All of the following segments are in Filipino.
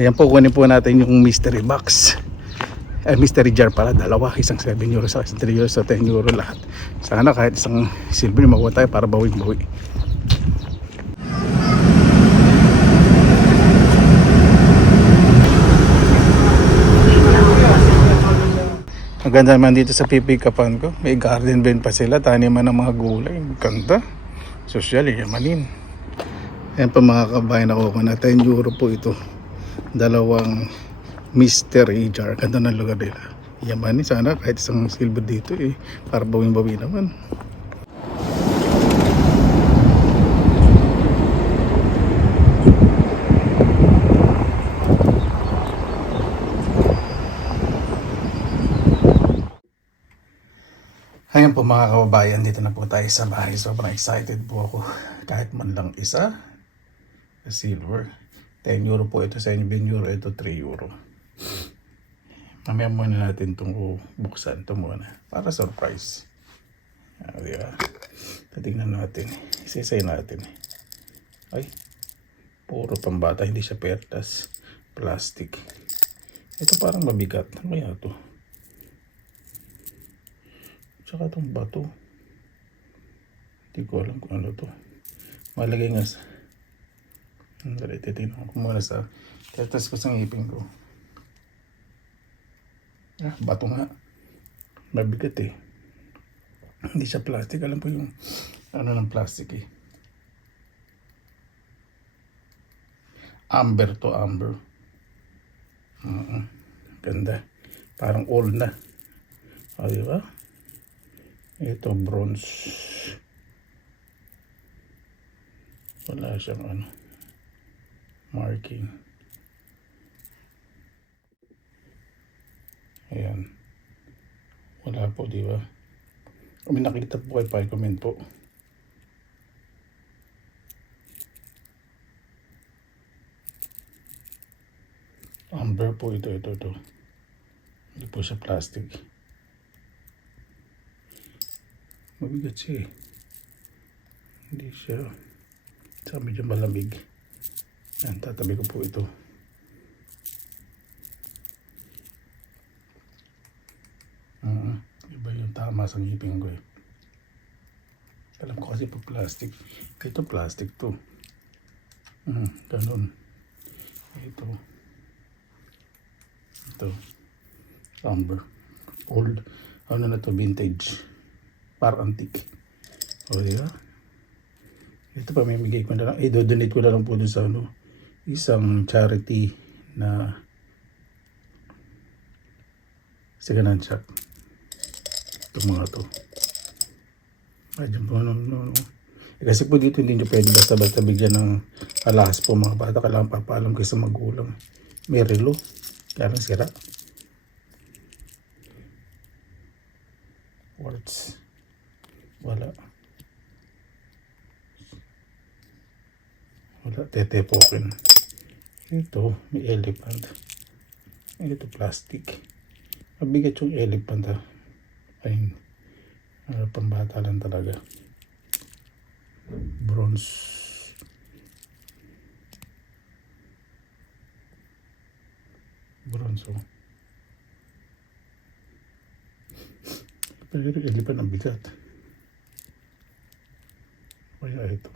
Ayan po, kunin po natin yung mystery box. Mystery jar pala, dalawa, isang 7 euro sa isang 3 euro sa 10 euro lahat. Sana kahit isang silver makuha tayo para bawing-bawi. Maganda naman dito sa pipikapan ko. May garden ben pa sila, taniman ng mga gulay. Ganda. Social, yamanin. Ayan pa mga kabayan, nakuha na 10 euro po ito. Dalawang mystery jar. Ganda ng lugar nila. Yamanin, sana kahit isang silver dito para bawing-bawi naman. Ayan po mga kababayan, dito na po tayo sa bahay. Sobrang excited po ako. Kahit man lang isa, silver. 10 euro po ito sa inyo, 20 euro, ito 3 euro. Mamaya muna natin itong buksan. Ito muna, para surprise. Diba? Tatingnan natin. Isisay natin. Ay, puro pambata, hindi siya pertas. Plastic. Ito parang mabigat. Ano kaya ito? Tsaka itong bato. Hindi ko alam kung ano to. Malagay nga sa... Dali, titignan ko muna sa... Tetas ko sa ngipin ko. Bato nga. Mabigat eh. Hindi siya plastic. Alam po yung ano ng plastic eh. Amber to, amber. Ganda. Parang old na. O, diba? Ito bronze. Wala siyang ano, marking. Ayan. Wala po, di ba? Kung may nakita po kayo, pa-comment po. Amber po ito. Hindi po siya plastic. Mabigat siya eh. Hindi siya. Sa medyo malamig. Yan, tatabi ko po ito. Iba yung tama sa ngipin ko eh. Alam ko kasi pag plastic. Ito plastic to. Ganun. Ito. Amber. Old. Ano na to? Vintage. Par antique. O diba? Ito pa, mamimigay ko na lang. Do-donate ko na lang po doon sa ano, isang charity na second hand shop. Itong mga to. Diyan po no. Kasi po dito hindi nyo pwede basta-basta bigyan ng alahas po mga bata. Kailangan papaalam kayo sa magulang. May relo. Kaya lang sira. Words. Wala, tetepokin. Ito, may elephant. Ito, plastic. Mabigat yung elephant ha. Ay, pambata lang talaga. Bronze. Bronze, oh. Pero elephant ang bigat. Kaya ito.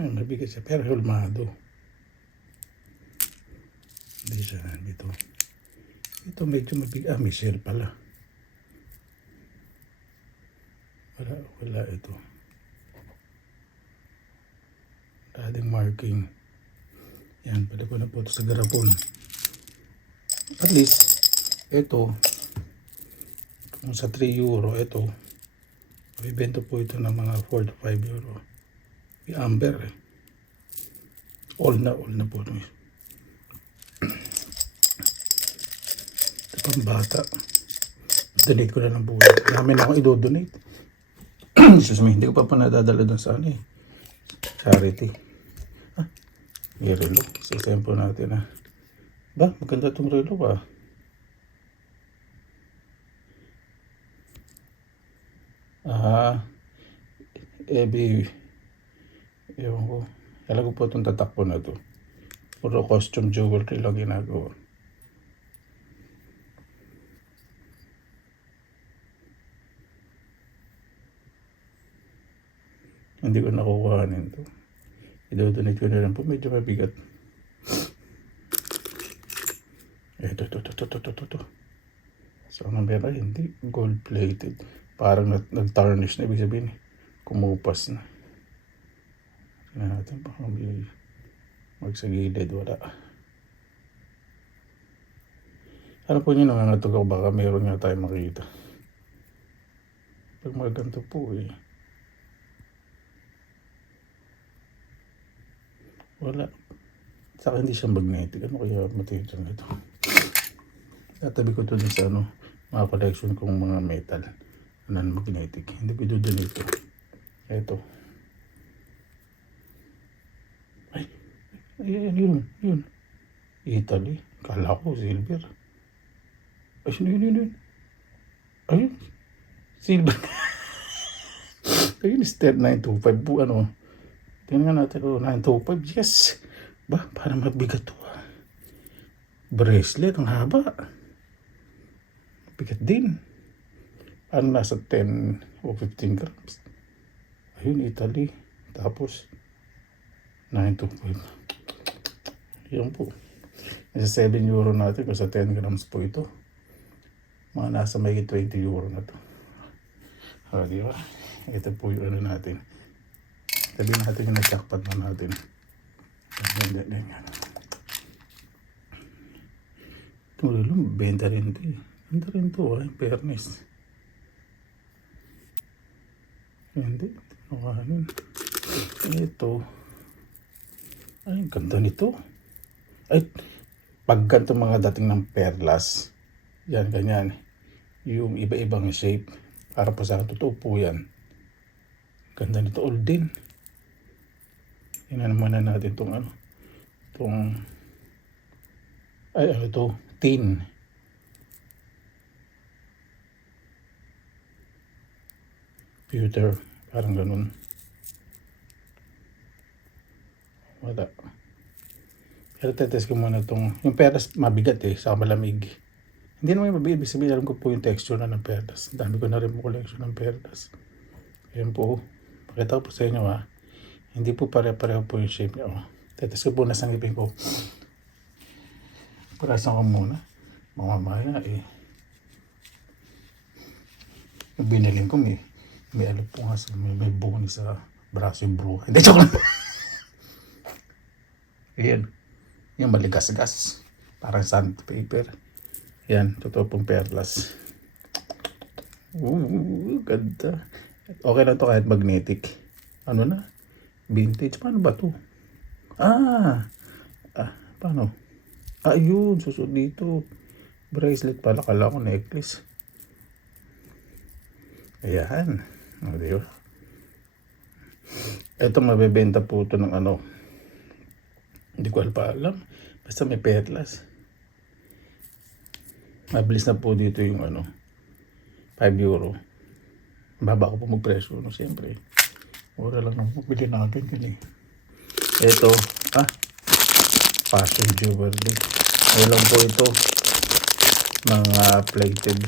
Mabigat siya, pero hulmado. Hindi siya dito. Ito medyo mabigat. May shell pala. Wala ito. Dating marking. Yan, pala ko na po ito sa garapon. At least, ito, kung sa 3 euro, ito, ibenta po ito ng mga 4 to 5 euro. May amber eh. All na po. Ito pang bata. Donate ko na ng buhay. Namin ako i-donate. Excuse me, hindi ko pa nadadala doon sa ano eh. Charity. May relo. Sisayin po natin ah. Ba, maganda itong relo ah. Ah, Ebi, ewan ko. Alam ko po itong tatakbo na to. Puro costume jewelry lang ginagawa. Hindi ko nakukuhanin to. I-donate ko na lang po. Medyo mabigat. Ito. So, ano meron? Hindi. Gold plated. Parang nag-tarnish na. Ibig sabihin, kumupas na. Tingnan natin pa kung may magsagilid. Wala. Ano po nyo nangangatog ako? Baka meron nga tayo makita. Pag mga ganito po eh. Wala. Saka hindi siya magnetic. Ano kaya material nito? Tatabi ko ito din sa mga collection kong mga metal. Non-magnetic. Hindi ko i-donate ito. Ito. Ay, yun. Italy. Kala ko silver. Ay, yun. Ayun. Silver. Ayun, step 925 po. Tingnan natin. 925. Yes. Ba, parang mabigat to. Bracelet. Ang haba. Bigat din. Ano nasa 10 o 15 grams. Ayun, Italy. Tapos, 925. Yan po. Nasa 7 euro natin. Kasi 10 grams po ito. Mga nasa may 20 euro na to. O, di ba? Ito po yung natin. Sabi natin yung nag-jackpot na natin. Ganyan. Tulong, benta rin ito eh. Benta rin ito in fairness. Hindi. Nakahanin. Ito. Ay, ganda nito. Ay, pag ganito mga dating ng perlas. Yan, ganyan. Yung iba-ibang shape. Para po sa akin, totoo po yan. Ganda nito, all din. Tingnan naman na natin itong tin. Pewter, parang ganun. Wala. Pero tetest ko muna yung perlas mabigat sa malamig. Hindi naman mabigat, ibig sabihin alam ko po yung texture na ng perlas. Dami ko na rin mo collection ng perlas. Ayan po. Pakita ko po sa inyo Hindi po pare-pareho po yung shape niya. Tetest ko po nasa ngipin ko. Purasan ko muna. Mamamaya yung biniling ko may alam po nga may bone sa braso yung bro. Hindi, joke lang po. Ayan. Yung maligas-gas. Parang sandpaper. Yan. Totoo pong perlas. Ganda. Okay na to kahit magnetic. Ano na? Vintage. Paano ba to? Paano? Yun. Susunod dito. Bracelet pala. Kala ko necklace. Ayan. Diba? Ito mabibenta po ito ng hindi ko alam. Basta may perlas. Mabilis na po dito yung 5 euro. Baba ko po magpresyo. Siyempre. Mura lang nang bili natin yun Ito. Fashion jewelry. Ngayon po ito. Mga plated.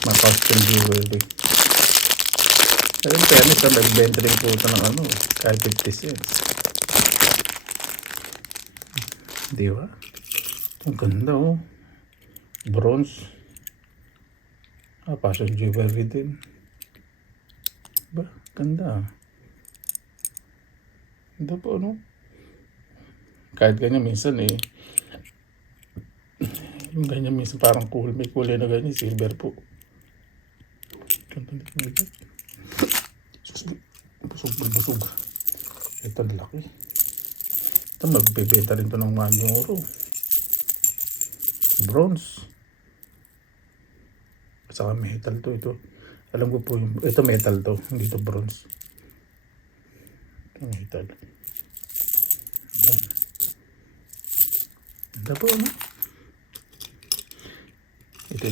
Mga custom jewelry. Ayun, fairness nagbenta rin po ito ng kahit 50 cents. Di ba? Ang ganda Bronze. Fashion jewelry din. Ba? Ganda. Ganda po kahit ganyan minsan yung ganyan minsan parang cool. May kulay na ganyan. Silver po. Ganda nito. Busog. Ito laki. Ito magbebenta rin ito ng 1 euro. Bronze. At saka metal to ito. Alam ko po ito metal to. Hindi to bronze. Ito metal. Ganda po Ito.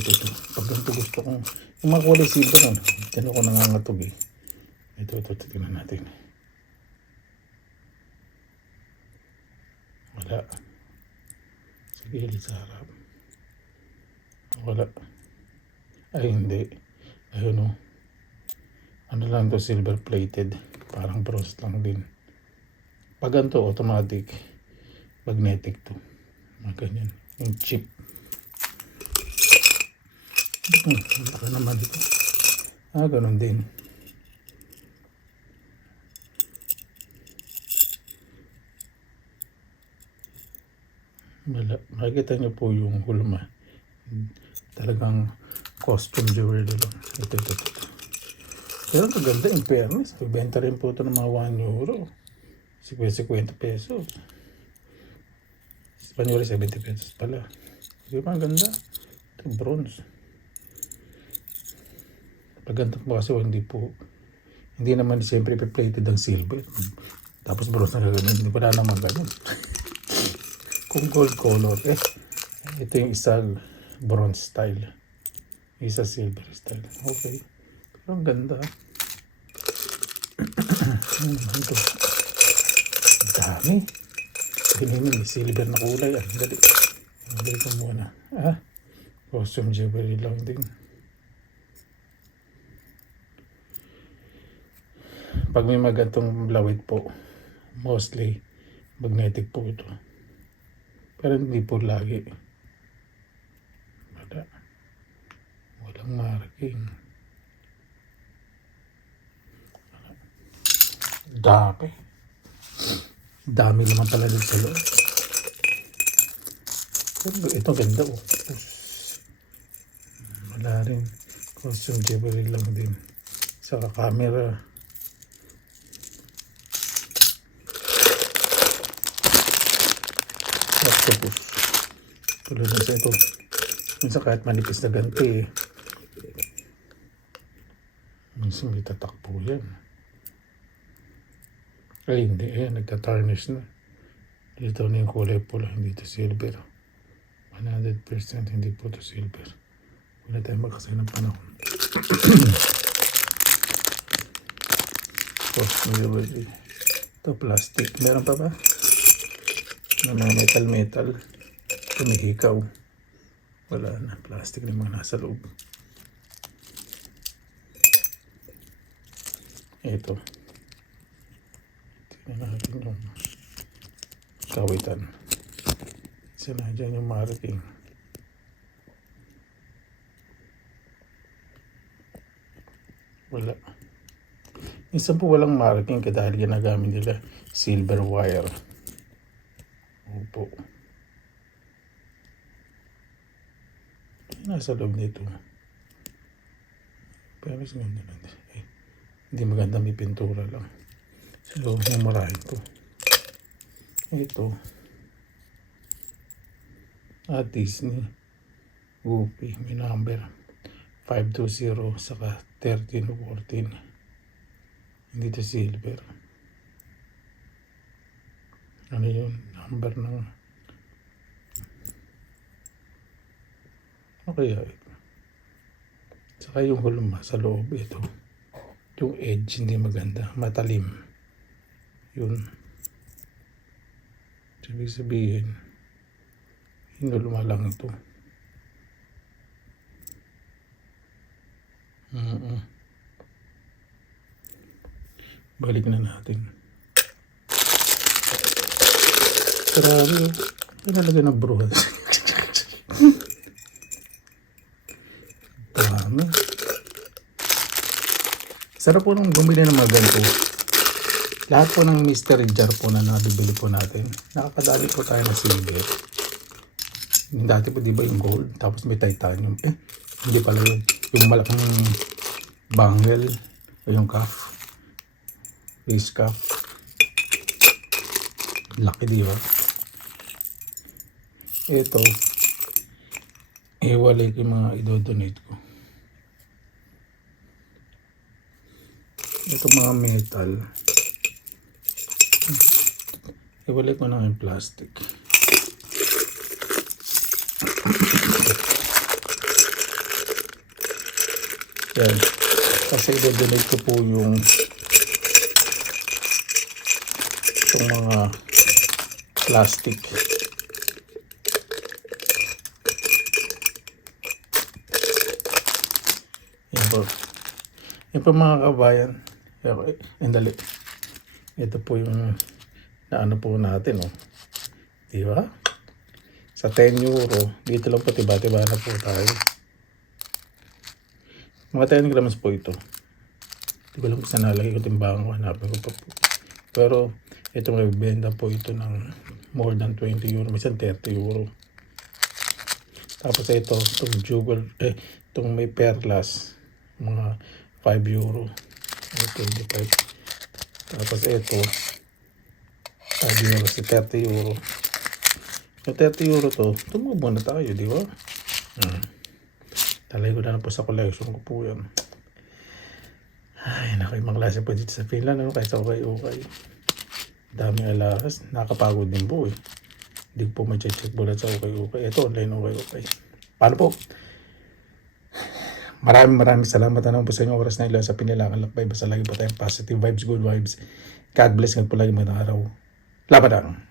Pag ganito gusto kong yung mga kulay silver Diyan ako nangangatog eh. Ito, tingnan natin. Wala. Sa gilid, sa harap. Wala. Ay, hindi. Ayun o. Ano lang to, silver plated. Parang bronze lang din. Pag ganito, automatic. Magnetic to. Ganyan. Yung chip. Wala naman dito. Ganun din. Wala. Makikita niyo po yung hulma. Talagang costume jewelry lang. Ito. Pero maganda in fairness. Bibenta rin po ito ng mga 1 euro. 50 pesos. Espanyol 70 pesos pala. Di ba ang ganda? Ito bronze. Pag ganito po kasi hindi naman siyempre plated ang silver. Tapos bronze na gagawin. Hindi pa na naman ganun. Kung gold color ito yung isa bronze style. Isa silver style. Okay. Pero ang ganda. Ito. Ang dami. May silver na kulay. Dali. Dali ko muna. Costume jewelry lang din. Pag may magantong lawit po, mostly magnetic po ito. Pero hindi po lagi. Walang marking. Dami naman pala dito sa loob. Ito ganda oh. Wala rin. Costume jewelry lang din. Saka camera. Octopus. Tulad na sa ito. Minsan kahit manipis na ganti minsan may tatakpo yan. Ay hindi, nagtatarnish na. Dito na yung kulay pula, hindi ito silver. 100% hindi po ito silver. Wala tayong magkasay ng panahon. Ito plastic. Meron pa ba? Metal. Tumihikaw. Wala na. Plastic na mga nasa loob. Ito. Tingnan natin yung kawitan. Isa na dyan yung marking. Wala. Minsan po walang marking dahil ginagamit nila silver wire. Opo. Nasa loob nito. Pero ganda lang. Hindi maganda, may pintura lang. Sa loob ng marahin to. Ito. Disney. Goofy. May number. 520 saka 1314. Hindi to silver. Ano yun? Number ng okay. Saka yung hulma sa loob ito. Yung edge hindi maganda, matalim. Yun. Ibig sabihin, hinulma lang ito. Balik na natin. Grabe. Pinalagay ng bruhas. Dami. Sarap po nung bumili ng mga ganito. Lahat po ng mystery jar po na nabibili po natin. Nakakadali po tayo ng silver. Dati po di ba yung gold, tapos may titanium. Hindi pala yun. Yung malaking bangle o yung cuff. Face cuff. Laki di ba? Ito. Iwalay ko yung mga idodonate ko. Ito mga metal. Iwalay ko na yung plastic. Yan. Kasi i-donate ko po yung itong mga plastic. Yan po. Yan po mga kabayan. Okay, dali. Ito po yung naano po natin, oh. Di ba? Sa 10 euro, dito lang po tiba-tiba na po tayo. Mga 10 grams po ito. Hindi ko lang po saan nalagay ko timbangan ko, hanapin ko pa po. Pero ito may benta po ito ng more than 20 euro, minsan 30 euro. Tapos ito, itong juggle, itong may perlas, mga 5 euro. 25. Tapos ito, 5 euro, si 30 euro. Yung 30 euro to, tumubo na tayo, di ba? Talay ko na lang po sa collection ko po yan. Ay, naku, yung mga klase po dito sa Finland, ano, kahit sa okay. Daming alahas, nakakapagod din po eh. Hindi po ma-check bulat sa okay. Ito, online okay. Paano po? Maraming salamat na naman po sa inyong oras na ilan sa pinilangan lakbay. Basta lagi po tayong positive vibes, good vibes. God bless. God po lagi mga araw. Laban ang.